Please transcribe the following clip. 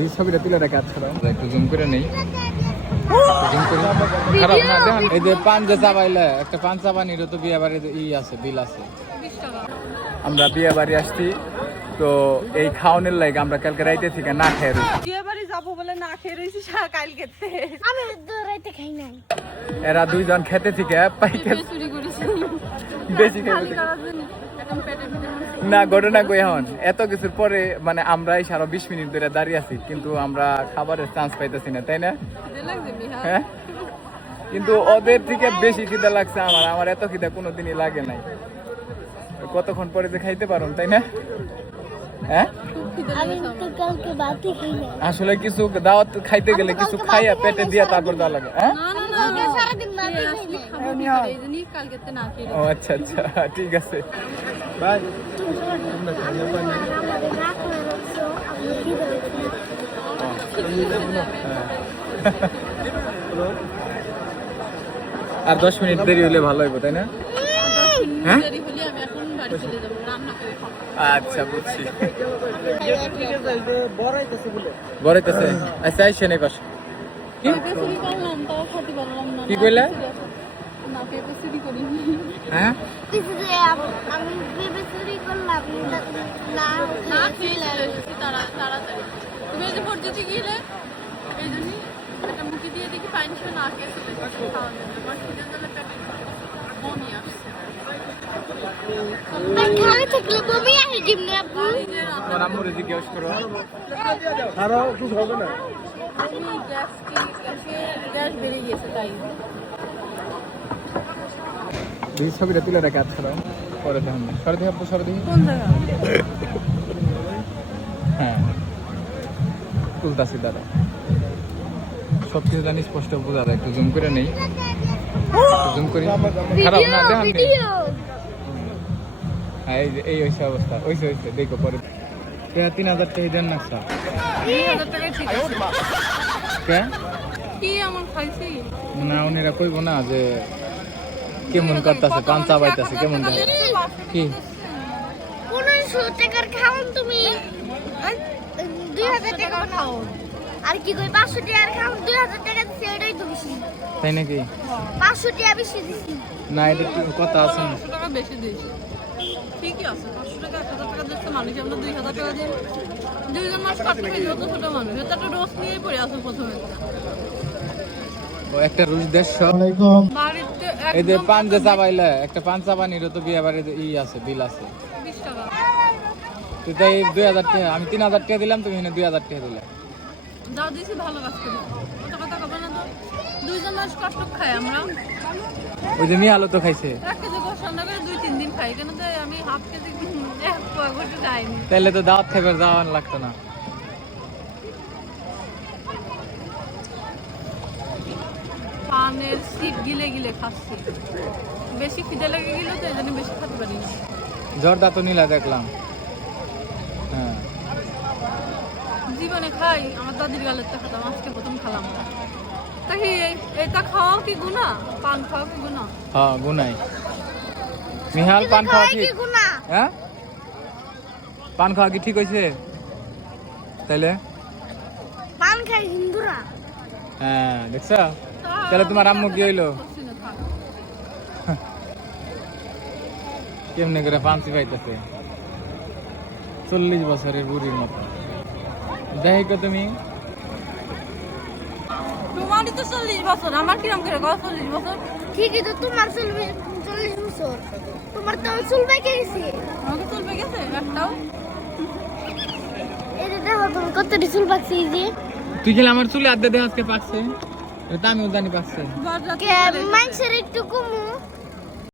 তুই ছবিটা তুলে রেখে আচ্ছা একটু জুম করে নেই। জুম করে খারাপ এই যে পান যে চাবাইলে একটা পান চাবানিরও তো বিয়ে বাড়ির ই আছে বিল আছে। আমরা বিয়ে বাড়ি আসছি তো এই খাওয়ানোর লাগে আমরা কালকে রাইতে থেকে না খেয়ে যাব বলে না খেয়ে রয়েছি কালকে আমি দৌড়াইতে খাই নাই। এরা দুইজন খেতে থেকে পাইকে চুরি করেছি। বেশি খেয়ে না ঘটনা কই এখন? এত কিছুর পরে মানে আমরা এই সারা বিশ মিনিট ধরে দাঁড়িয়ে আছি কিন্তু আমরা খাবারের চান্স পাইতেছি না তাই না? হ্যাঁ? কিন্তু ওদের থেকে বেশি খিদা লাগছে আমার আমার এত খিদা কোনোদিনই লাগে নাই। কতক্ষণ পরে যে খাইতে পারুন তাই না? হ্যাঁ? আসলে কিছু দাওয়াত খাইতে গেলে কিছু খাইয়া পেটে দিয়া তারপর দেওয়া লাগে হ্যাঁ? ও আচ্ছা আচ্ছা ঠিক আছে। বাই বলেছি আর দশ মিনিট দেরি হলে ভালো হইব তাই না? হ্যাঁ? আচ্ছা বুঝছি বড়াইতেছে আচ্ছা পাশে কি কইলা? হ্যাঁ মুখে দিয়ে দেখি পাইনি সে না খেয়ে চলে এসেছি খাওয়ার জন্য আমার খিদে পেটে বমি আসছে খাওয়া থাকলে বমি আসে জিমনে আপু জিজ্ঞেস করো আমি গ্যাস কি গ্যাসে গ্যাস বেরিয়ে গেছে তাই দুই ছবিটা তুলে রেখে পরে দেখুন সরদি হাব্বু সরদি কোন জায়গা হ্যাঁ তুলতাছি দাদা সব কিছু জানি স্পষ্ট বোঝা যায়। একটু জুম করে নেই। জুম করি খারাপ না। দেখেন এই যে এই হয়েছে অবস্থা। ওইসে হয়েছে দেখো পরে। তিন হাজার টাকা দেন না স্যার। না উনিরা কইব না যে কেমন করতেছে পান চাবাইতেছে কেমন কি? পনেরোশো টাকার খাওন তুমি। দুই হাজার টাকা খাও আর কি কই পাঁচশো টাকার খাওন দুই হাজার টাকা দিচ্ছে এটাই তো বেশি। তাই নাকি? পাঁচশো টাকা বেশি না এটা কথা আছে না? বেশি দিয়েছি। ঠিকই আছে পাঁচশো টাকা এক হাজার টাকা দিচ্ছে মানুষ আমরা দুই হাজার টাকা দিই দুইজন মাস কাটতে পারি যত ছোট মানুষ এটা একটা ডোজ নিয়েই পড়ে আছে প্রথমে। একটা রুশ দেড়শো এই যে পান যে চাবাইলে একটা পান তো বিয়ে বাড়ির ই আছে বিল আছে। বিশ টাকা। তুই তাই দুই হাজার টাকা আমি তিন হাজার টাকা দিলাম তুমি দুই হাজার টাকা দিলে। যা দিয়েছি ভালো কাজ করি। কত কথা কবে না তো দুইজন মাস কষ্ট খাই আমরা। ওই যে মেয়ে আলো তো খাইছে। এক কেজি গোস রান্না করে দুই তিন দিন খাই কেন তো আমি হাফ কেজি এক পোয়া তাইলে তো দাওয়াত খাইবার যাওয়ান লাগতো না। পানের সিট গিলে গিলে খাচ্ছি। বেশি খিদে লেগে গেলেও তো এই জন্য বেশি খেতে পারি না। জর্দা তো নীলা দেখলাম। হ্যাঁ। জীবনে খাই আমার দাদির গালের তো খেতাম আজকে প্রথম খেলাম। তা এটা কি পান খাওয়া কি গুণা হ্যাঁ গুনাই মিহাল পান খাওয়া কি ঠিক গুনা হ্যাঁ পান খাওয়া কি ঠিক হয়েছে তাইলে পান খাই হিন্দুরা হ্যাঁ দেখছ তাহলে তোমার আম্মু কি হইল। কেমনে করে পান চিপাইতেছে চল্লিশ বছরের বুড়ির মতো দেখি তুমি তোমারই তো চল্লিশ বছর আমার কিরম করে গো চল্লিশ বছর? ঠিকই তো তোমার চলবে চল্লিশ বছর। তোমার তো চুল গেছে। গেছি আমাকে চলবে গেছে? একটাও? এই যে দেখো তুমি কত চুল পাকছি এই যে। তুই গেলে আমার চুলে আড্ডা দেওয়া আজকে পাকছে এটা তো আমিও জানি পাকছে। একটু কমু।